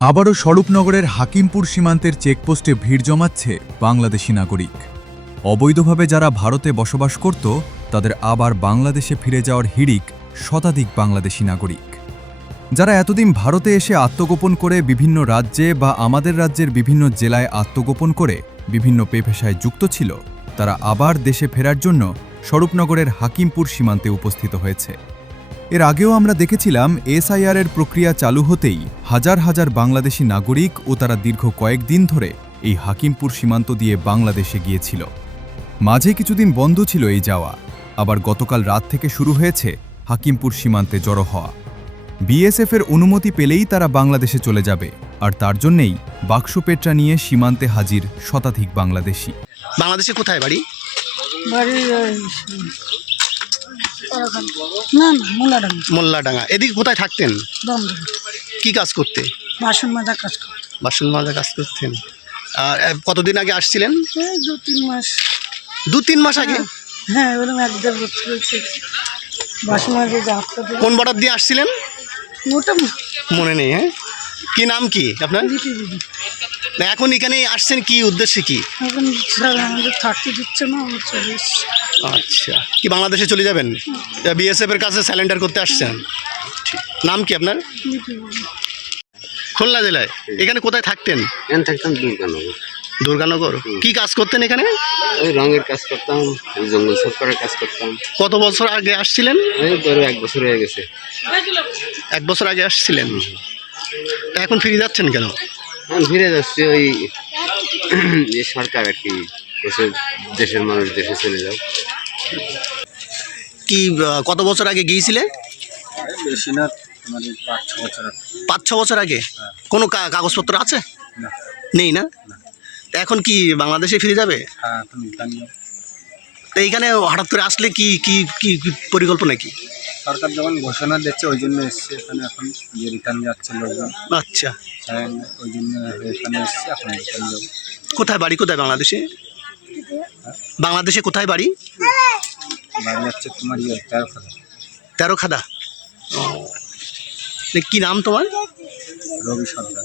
আবারও স্বরূপনগরের হাকিমপুর সীমান্তের চেকপোস্টে ভিড় জমাচ্ছে বাংলাদেশি নাগরিক। অবৈধভাবে যারা ভারতে বসবাস করত তাদের আবার বাংলাদেশে ফিরে যাওয়ার হিড়িক শতাধিক বাংলাদেশি নাগরিক। যারা এতদিন ভারতে এসে আত্মগোপন করে বিভিন্ন রাজ্যে বা আমাদের রাজ্যের বিভিন্ন জেলায় আত্মগোপন করে বিভিন্ন পেশায় যুক্ত ছিল, তারা আবার দেশে ফেরার জন্য স্বরূপনগরের হাকিমপুর সীমান্তে উপস্থিত হয়েছে। এর আগেও আমরা দেখেছিলাম এসআইআর এর প্রক্রিয়া চালু হতেই হাজার হাজার বাংলাদেশি নাগরিক ও তারা দীর্ঘ কয়েকদিন ধরে এই হাকিমপুর সীমান্ত দিয়ে বাংলাদেশে গিয়েছিল। মাঝে কিছুদিন বন্ধ ছিল এই যাওয়া, আবার গতকাল রাত থেকে শুরু হয়েছে হাকিমপুর সীমান্তে জড়ো হওয়া। বিএসএফ এর অনুমতি পেলেই তারা বাংলাদেশে চলে যাবে, আর তার জন্যেই বাক্সপেট্রা নিয়ে সীমান্তে হাজির শতাধিক বাংলাদেশি। বাংলাদেশে কোথায় বাড়ি? মোল্লাডাঙ্গা। এদিকে কোথায় থাকতেন? কি কাজ করতে? বাসন মাজা কাজ করতে। বাসন মাজা কাজ করতেন। আর কতদিন আগে আসছিলেন? এই 2-3 মাস। 2-3 মাস আগে? হ্যাঁ, ওরকম 1-1.5 বছর হয়েছে। বাসন মাজা যাত্রা। কোন বর্ডার দিয়ে আসছিলেন? ওটা মনে নেই। হ্যাঁ, কি নাম কি আপনার? না, এখন এখানে আসছেন কি উদ্দেশ্যে? কি এখন স্যার আমাদের থাকতে দিচ্ছে না, আমরা চলে এসেছি। আচ্ছা, কি বাংলাদেশে চলে যাবেন? বিএসএফ এর কাছে স্যালেন্ডার করতে আসছেন? ঠিক। নাম কি আপনার? খুলনা জেলায়। এখানে কোথায় থাকতেন? এখানে থাকতাম দুর্গানগর। দুর্গানগর। কি কাজ করতেন এখানে? ওই রঙের কাজ করতাম, ওই জঙ্গল সাফ করার কাজ করতাম। কত বছর আগে আসছিলেন? এই ধরো 1 বছর হয়ে গেছে। 1 বছর আগে আসছিলেন। তা এখন ফিরে যাচ্ছেন কেন? এখন ফিরে যাচ্ছি, ওই এই সরকার আর কি দেশের মানুষ দেশে চলে যাও। কি কত বছর আগে গিয়েছিলে? বেশি না, 5-6 বছর। 5-6 বছর আগে? কোনো কাগজপত্র আছে? নেই না? তা এখন কি বাংলাদেশে ফিরে যাবে? হ্যাঁ, তো এইখানে হঠাৎ করে আসলে কি কি কি কি পরিকল্পনা কি? সরকার যখন ঘোষণা দিচ্ছে ওই জন্য এসছে এখানে। এখন রিটার্ন যাচ্ছে লোকজন। আচ্ছা, ওই জন্য এখানে এসছে, এখন রিটার্ন যাবো। কোথায় বাড়ি? কোথায় বাংলাদেশে? বাংলাদেশে কোথায় বাড়ি? বাড়ি যাচ্ছে তোমার 13 তেরোখাদা। কি নাম তোমার? রবি সরকার।